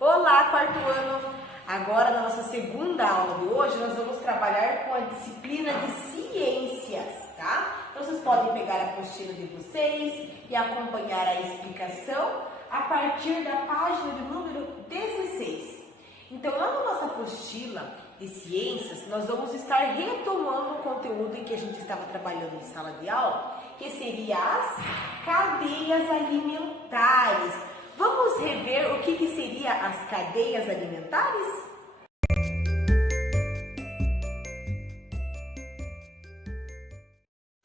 Olá, quarto ano! Agora, na nossa segunda aula de hoje, nós vamos trabalhar com a disciplina de ciências, tá? Então, vocês podem pegar a apostila de vocês e acompanhar a explicação a partir da página de número 16. Então, lá na nossa apostila de ciências, nós vamos estar retomando o conteúdo em que a gente estava trabalhando em sala de aula, que seria as cadeias alimentares. Vamos rever o que seria as cadeias alimentares?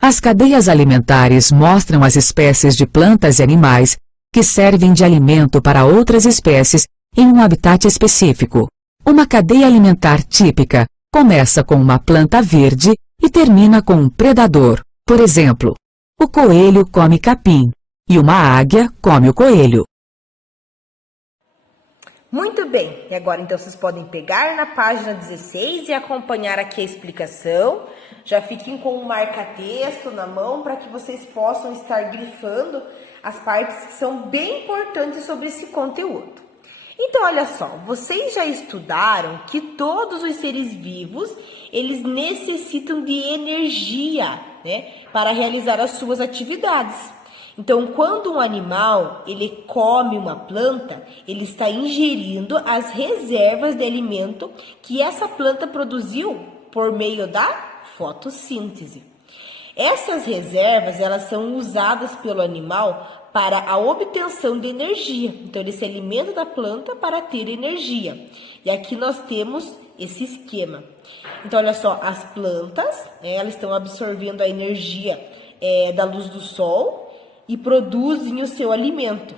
As cadeias alimentares mostram as espécies de plantas e animais que servem de alimento para outras espécies em um habitat específico. Uma cadeia alimentar típica começa com uma planta verde e termina com um predador. Por exemplo, o coelho come capim e uma águia come o coelho. Muito bem, e agora então vocês podem pegar na página 16 e acompanhar aqui a explicação. Já fiquem com um marca-texto na mão para que vocês possam estar grifando as partes que são bem importantes sobre esse conteúdo. Então, olha só, vocês já estudaram que todos os seres vivos, eles necessitam de energia, né, para realizar as suas atividades. Então, quando um animal ele come uma planta, ele está ingerindo as reservas de alimento que essa planta produziu por meio da fotossíntese. Essas reservas, elas são usadas pelo animal para a obtenção de energia. Então, ele se alimenta da planta para ter energia. E aqui nós temos esse esquema. Então, olha só, as plantas, elas estão absorvendo a energia da luz do sol e produzem o seu alimento.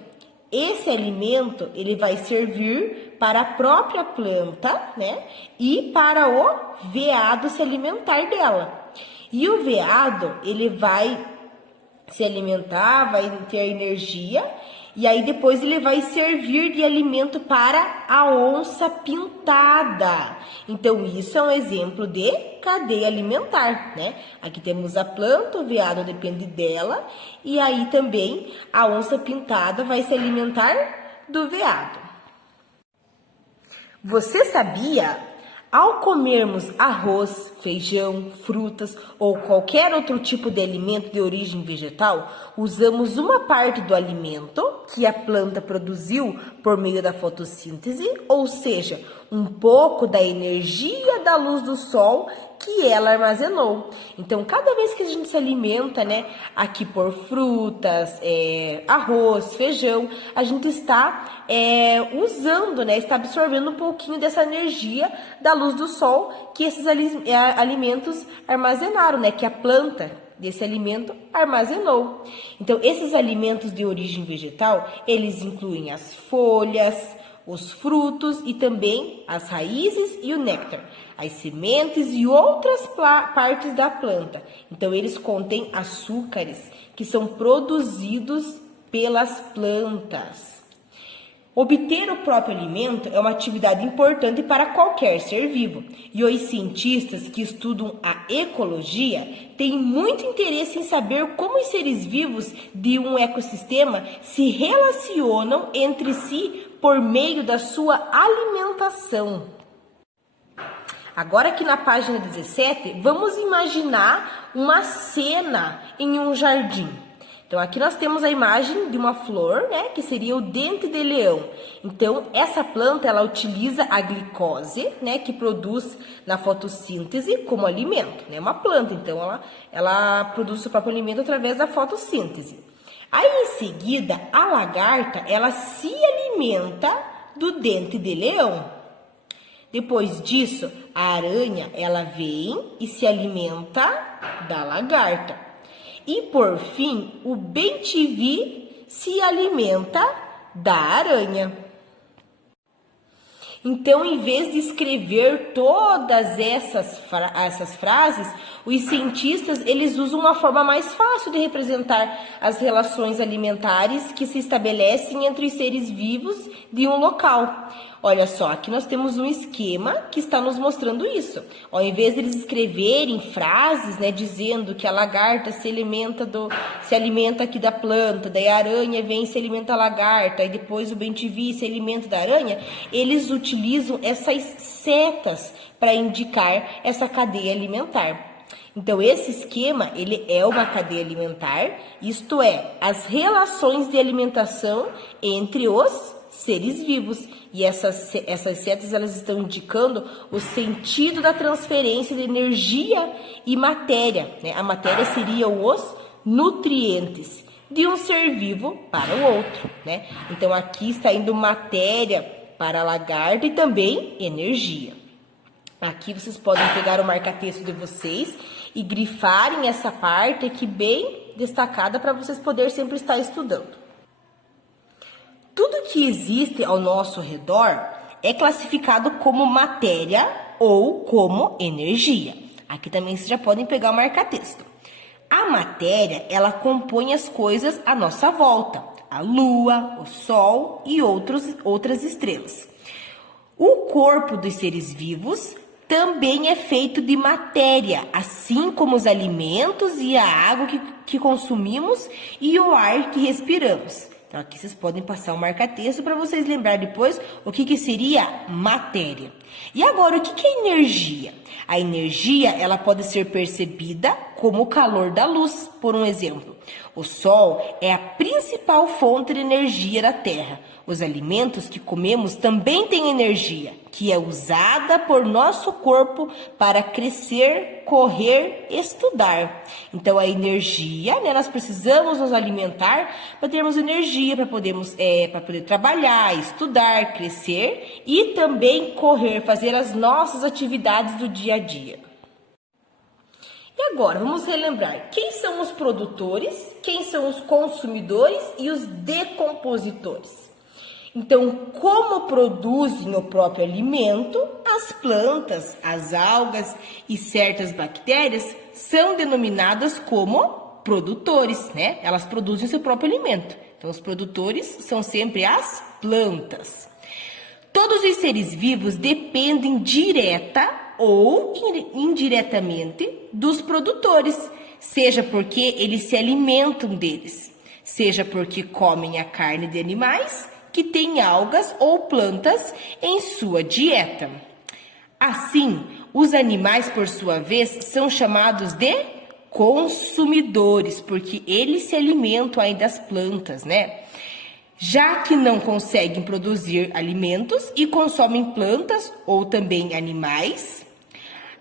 Esse alimento, ele vai servir para a própria planta, né? E para o veado se alimentar dela. E o veado, ele vai se alimentar, vai ter energia, e aí depois ele vai servir de alimento para a onça pintada. Então, isso é um exemplo de cadeia alimentar, né? Aqui temos a planta, o veado depende dela, e aí também a onça pintada vai se alimentar do veado. Você sabia? Ao comermos arroz, feijão, frutas ou qualquer outro tipo de alimento de origem vegetal, usamos uma parte do alimento que a planta produziu por meio da fotossíntese, ou seja, um pouco da energia da luz do sol que ela armazenou. Então, cada vez que a gente se alimenta, né, aqui por frutas, arroz, feijão, a gente está usando, né, está absorvendo um pouquinho dessa energia da luz do sol que esses alimentos armazenaram, né, que a planta desse alimento armazenou. Então, esses alimentos de origem vegetal, eles incluem as folhas, os frutos e também as raízes e o néctar, as sementes e outras partes da planta. Então, eles contêm açúcares que são produzidos pelas plantas. Obter o próprio alimento é uma atividade importante para qualquer ser vivo. E os cientistas que estudam a ecologia têm muito interesse em saber como os seres vivos de um ecossistema se relacionam entre si por meio da sua alimentação. Agora aqui na página 17, vamos imaginar uma cena em um jardim. Então, aqui nós temos a imagem de uma flor, né, que seria o dente de leão. Então, essa planta, ela utiliza a glicose, né, que produz na fotossíntese como alimento, né, uma planta. Então, ela produz o seu próprio alimento através da fotossíntese. Aí, em seguida, a lagarta, ela se alimenta do dente de leão. Depois disso, a aranha, ela vem e se alimenta da lagarta. E, por fim, o bem-te-vi se alimenta da aranha. Então, em vez de escrever todas essas frases, os cientistas eles usam uma forma mais fácil de representar as relações alimentares que se estabelecem entre os seres vivos de um local. Olha só, aqui nós temos um esquema que está nos mostrando isso. Ao invés de eles escreverem frases, né, dizendo que a lagarta se alimenta aqui da planta, daí a aranha vem e se alimenta da lagarta, e depois o bem-te-vi se alimenta da aranha, eles utilizam essas setas para indicar essa cadeia alimentar. Então, esse esquema, ele é uma cadeia alimentar, isto é, as relações de alimentação entre os seres vivos. E essas setas, elas estão indicando o sentido da transferência de energia e matéria, né? A matéria seriam os nutrientes de um ser vivo para o outro, né? Então, aqui está indo matéria para a lagarta e também energia. Aqui vocês podem pegar o marca-texto de vocês e grifarem essa parte aqui bem destacada para vocês poderem sempre estar estudando. Tudo que existe ao nosso redor é classificado como matéria ou como energia. Aqui também vocês já podem pegar o marca-texto. A matéria, ela compõe as coisas à nossa volta, a lua, o sol e outras estrelas. O corpo dos seres vivos também é feito de matéria, assim como os alimentos e a água que consumimos e o ar que respiramos. Então, aqui vocês podem passar o marca-texto para vocês lembrarem depois o que seria matéria. E agora, o que é energia? A energia, ela pode ser percebida como o calor da luz, por um exemplo. O sol é a principal fonte de energia da Terra. Os alimentos que comemos também têm energia, que é usada por nosso corpo para crescer, correr, estudar. Então, a energia, né, nós precisamos nos alimentar para termos energia, para poder trabalhar, estudar, crescer e também correr, fazer as nossas atividades do dia a dia. E agora, vamos relembrar quem são os produtores, quem são os consumidores e os decompositores. Então, como produzem o próprio alimento, as plantas, as algas e certas bactérias são denominadas como produtores, né? Elas produzem o seu próprio alimento. Então, os produtores são sempre as plantas. Todos os seres vivos dependem direta ou indiretamente dos produtores, seja porque eles se alimentam deles, seja porque comem a carne de animais que têm algas ou plantas em sua dieta. Assim, os animais, por sua vez, são chamados de consumidores, porque eles se alimentam aí das plantas, né? Já que não conseguem produzir alimentos e consomem plantas ou também animais,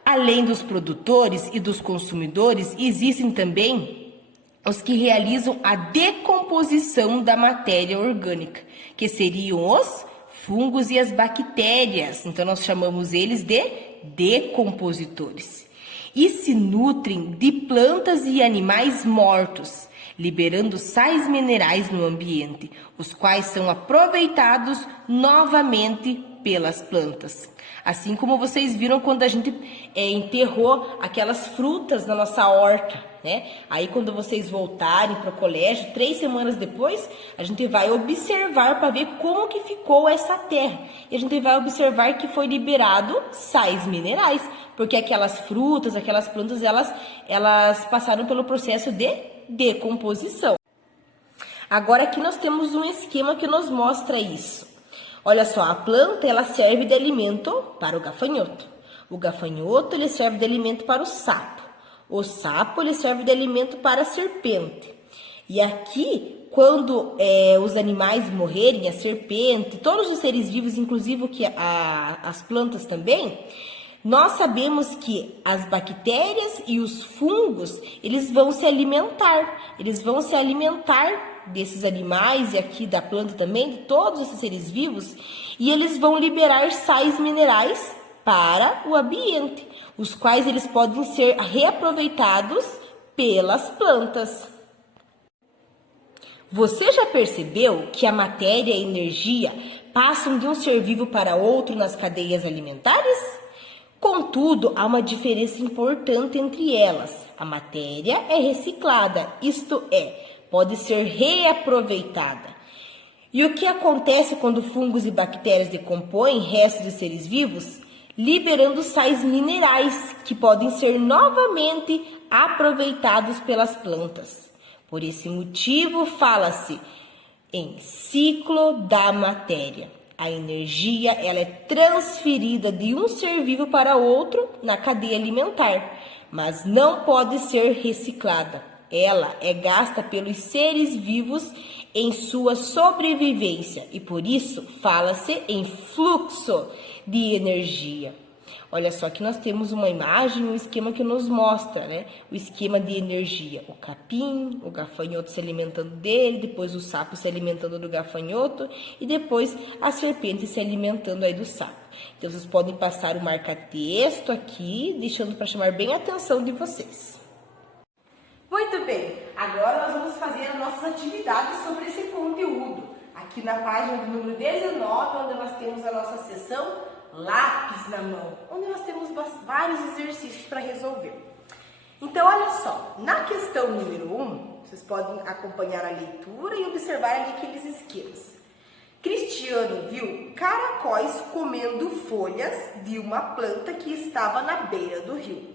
além dos produtores e dos consumidores, existem também os que realizam a decomposição da matéria orgânica, que seriam os fungos e as bactérias. Então, nós chamamos eles de decompositores. E se nutrem de plantas e animais mortos, liberando sais minerais no ambiente, os quais são aproveitados novamente pelas plantas. Assim como vocês viram quando a gente enterrou aquelas frutas na nossa horta, né? Aí quando vocês voltarem para o colégio, 3 semanas depois, a gente vai observar para ver como que ficou essa terra. E a gente vai observar que foi liberado sais minerais, porque aquelas frutas, aquelas plantas, elas passaram pelo processo de decomposição. Agora aqui nós temos um esquema que nos mostra isso. Olha só, a planta, ela serve de alimento para o gafanhoto. O gafanhoto, ele serve de alimento para o sapo. O sapo, ele serve de alimento para a serpente. E aqui, quando os animais morrerem, a serpente, todos os seres vivos, inclusive as plantas também, nós sabemos que as bactérias e os fungos, eles vão se alimentar desses animais e aqui da planta também, de todos esses seres vivos, e eles vão liberar sais minerais para o ambiente, os quais eles podem ser reaproveitados pelas plantas. Você já percebeu que a matéria e a energia passam de um ser vivo para outro nas cadeias alimentares? Contudo, há uma diferença importante entre elas. A matéria é reciclada, isto é, pode ser reaproveitada. E o que acontece quando fungos e bactérias decompõem restos de seres vivos? Liberando sais minerais que podem ser novamente aproveitados pelas plantas. Por esse motivo, fala-se em ciclo da matéria. A energia ela é transferida de um ser vivo para outro na cadeia alimentar, mas não pode ser reciclada. Ela é gasta pelos seres vivos em sua sobrevivência e por isso fala-se em fluxo de energia. Olha só que nós temos uma imagem, um esquema que nos mostra, né? O esquema de energia. O capim, o gafanhoto se alimentando dele, depois o sapo se alimentando do gafanhoto e depois a serpente se alimentando aí do sapo. Então, vocês podem passar o marca-texto aqui, deixando para chamar bem a atenção de vocês. Muito bem, agora nós vamos fazer as nossas atividades sobre esse conteúdo. Aqui na página número 19, onde nós temos a nossa seção lápis na mão, onde nós temos vários exercícios para resolver. Então, olha só, na questão número 1, vocês podem acompanhar a leitura e observar ali aqueles esquemas. Cristiano viu caracóis comendo folhas de uma planta que estava na beira do rio.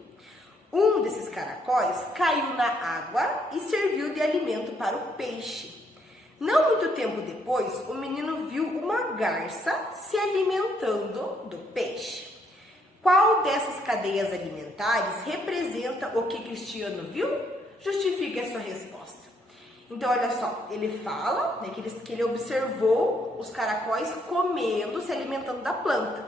Um desses caracóis caiu na água e serviu de alimento para o peixe. Não muito tempo depois, o menino viu uma garça se alimentando do peixe. Qual dessas cadeias alimentares representa o que Cristiano viu? Justifique a sua resposta. Então, olha só, ele fala, né, que ele observou os caracóis comendo, se alimentando da planta.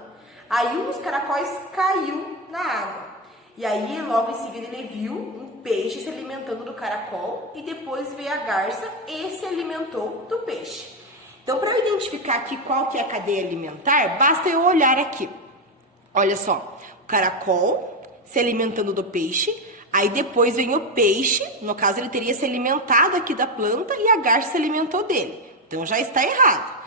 Aí um dos caracóis caiu na água. E aí, logo em seguida, ele viu um peixe se alimentando do caracol e depois veio a garça e se alimentou do peixe. Então, para eu identificar aqui qual que é a cadeia alimentar, basta eu olhar aqui. Olha só, o caracol se alimentando do peixe, aí depois vem o peixe, no caso ele teria se alimentado aqui da planta e a garça se alimentou dele. Então, já está errado.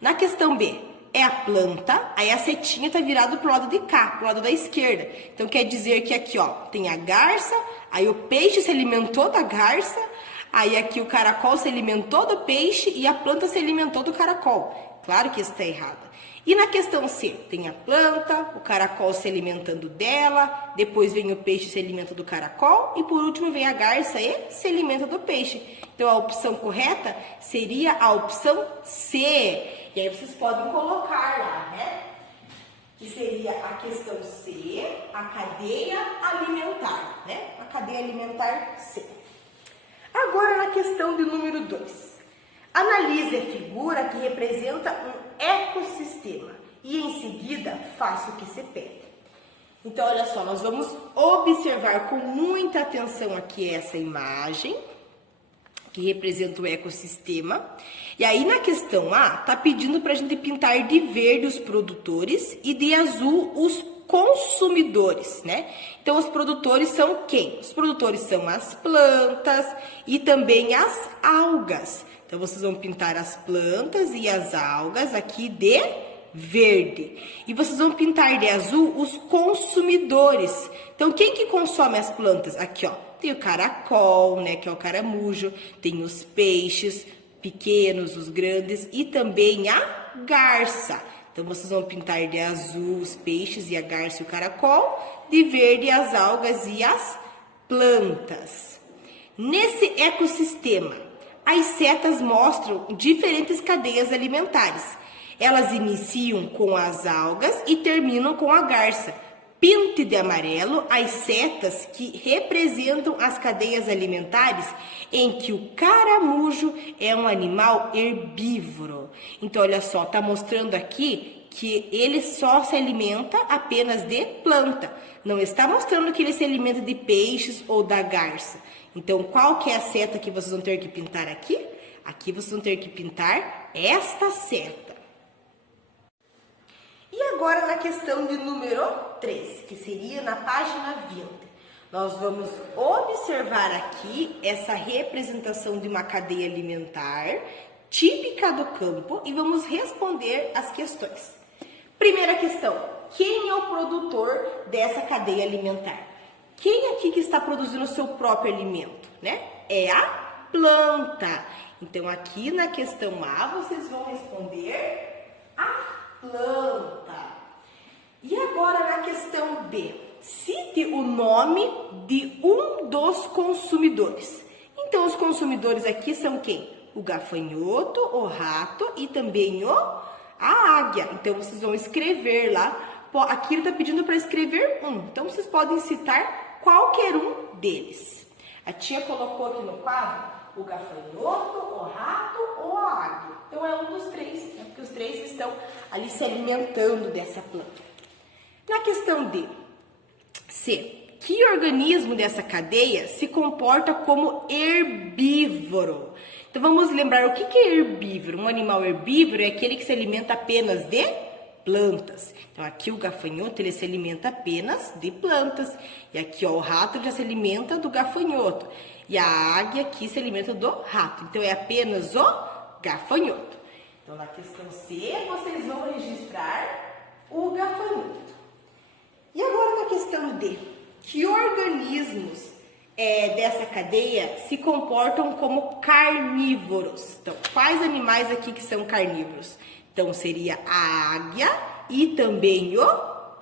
Na questão B, é a planta, aí a setinha está virada para o lado de cá, para o lado da esquerda. Então, quer dizer que aqui, ó, tem a garça, aí o peixe se alimentou da garça, aí aqui o caracol se alimentou do peixe e a planta se alimentou do caracol. Claro que isso está errado. E na questão C, tem a planta, o caracol se alimentando dela, depois vem o peixe se alimenta do caracol e por último vem a garça e se alimenta do peixe. Então, a opção correta seria a opção C. E aí vocês podem colocar lá, né? Que seria a questão C, a cadeia alimentar, né? A cadeia alimentar C. Agora na questão de número 2. Analise a figura que representa um ecossistema e em seguida faça o que se pede. Então, olha só, nós vamos observar com muita atenção aqui essa imagem que representa o ecossistema. E aí na questão A, tá pedindo para a gente pintar de verde os produtores e de azul os consumidores, né? Então, os produtores são quem? Os produtores são as plantas e também as algas. Então, vocês vão pintar as plantas e as algas aqui de verde. E vocês vão pintar de azul os consumidores. Então, quem que consome as plantas? Aqui, ó, tem o caracol, né, que é o caramujo, tem os peixes pequenos, os grandes e também a garça. Então, vocês vão pintar de azul os peixes e a garça e o caracol, de verde as algas e as plantas. Nesse ecossistema, as setas mostram diferentes cadeias alimentares. Elas iniciam com as algas e terminam com a garça. Pinte de amarelo as setas que representam as cadeias alimentares em que o caramujo é um animal herbívoro. Então, olha só, tá mostrando aqui que ele só se alimenta apenas de planta. Não está mostrando que ele se alimenta de peixes ou da garça. Então, qual que é a seta que vocês vão ter que pintar aqui? Aqui vocês vão ter que pintar esta seta. E agora na questão de número 3, que seria na página 20. Nós vamos observar aqui essa representação de uma cadeia alimentar típica do campo e vamos responder as questões. Primeira questão, quem é o produtor dessa cadeia alimentar? Quem aqui que está produzindo o seu próprio alimento, né? É a planta. Então, aqui na questão A, vocês vão responder a planta. E agora na questão B, cite o nome de um dos consumidores. Então, os consumidores aqui são quem? O gafanhoto, o rato e também a águia. Então, vocês vão escrever lá. Aqui ele está pedindo para escrever um. Então, vocês podem citar qualquer um deles. A tia colocou aqui no quadro o gafanhoto, o rato ou a águia. Então, é um dos três, né? Porque os três estão ali se alimentando dessa planta. Na questão D, C, que organismo dessa cadeia se comporta como herbívoro? Então, vamos lembrar o que é herbívoro. Um animal herbívoro é aquele que se alimenta apenas de plantas. Então, aqui o gafanhoto, ele se alimenta apenas de plantas. E aqui, ó, o rato já se alimenta do gafanhoto. E a águia aqui se alimenta do rato. Então, é apenas o gafanhoto. Então, na questão C, vocês vão registrar o gafanhoto. E agora na questão D, que organismos dessa cadeia se comportam como carnívoros? Então, quais animais aqui que são carnívoros? Então, seria a águia e também o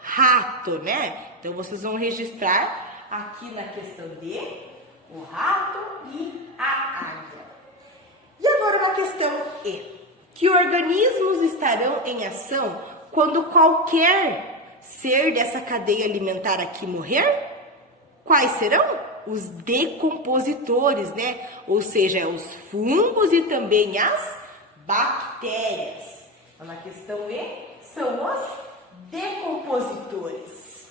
rato, né? Então, vocês vão registrar aqui na questão D, o rato e a águia. E agora na questão E, que organismos estarão em ação quando qualquer ser dessa cadeia alimentar aqui morrer? Quais serão? Os decompositores, né? Ou seja, os fungos e também as bactérias. Então, na questão E, são os decompositores.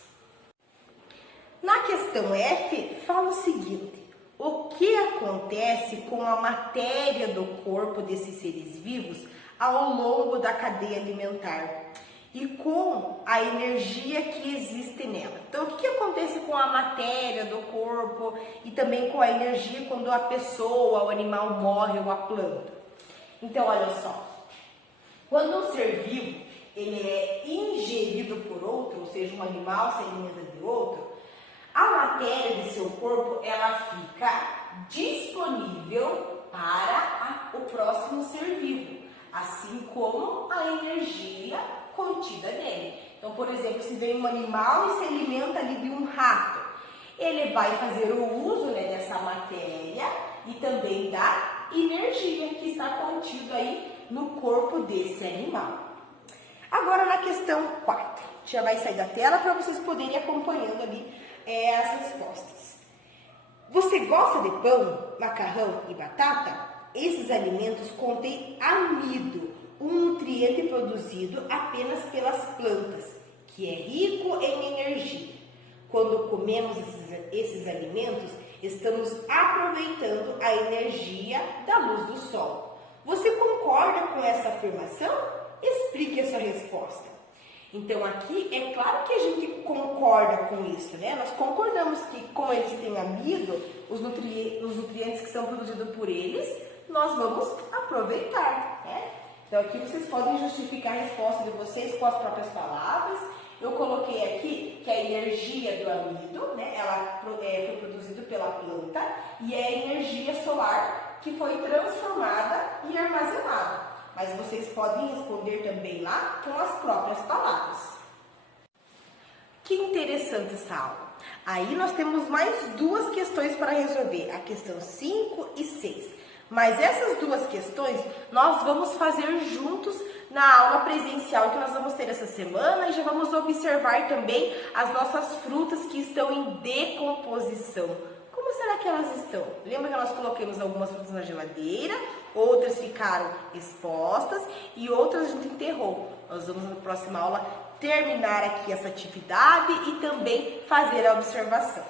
Na questão F, fala o seguinte: o que acontece com a matéria do corpo desses seres vivos ao longo da cadeia alimentar e com a energia que existe nela? Então, o que acontece com a matéria do corpo e também com a energia quando a pessoa, o animal morre ou a planta? Então, olha só, quando um ser vivo ele é ingerido por outro, ou seja, um animal se alimenta de outro, a matéria de seu corpo ela fica disponível para o próximo ser vivo, assim como a energia contida nele. Então, por exemplo, se vem um animal e se alimenta ali de um rato, ele vai fazer o uso, né, dessa matéria e também da energia que está contido aí no corpo desse animal. Agora na questão 4, já vai sair da tela para vocês poderem ir acompanhando ali as respostas. Você gosta de pão, macarrão e batata? Esses alimentos contêm amido, um nutriente produzido apenas pelas plantas, que é rico em energia. Quando comemos esses alimentos, estamos aproveitando a energia da luz do sol. Você concorda com essa afirmação? Explique a sua resposta. Então, aqui é claro que a gente concorda com isso, né? Nós concordamos que, como eles têm amido, os nutrientes que são produzidos por eles, nós vamos aproveitar, né? Então, aqui vocês podem justificar a resposta de vocês com as próprias palavras. Eu coloquei aqui que a energia do amido, né, ela foi produzida pela planta e é a energia solar que foi transformada e armazenada. Mas vocês podem responder também lá com as próprias palavras. Que interessante essa aula. Aí nós temos mais duas questões para resolver, a questão 5 e 6. Mas essas duas questões nós vamos fazer juntos na aula presencial que nós vamos ter essa semana e já vamos observar também as nossas frutas que estão em decomposição. Como será que elas estão? Lembra que nós colocamos algumas frutas na geladeira, outras ficaram expostas e outras a gente enterrou. Nós vamos na próxima aula terminar aqui essa atividade e também fazer a observação.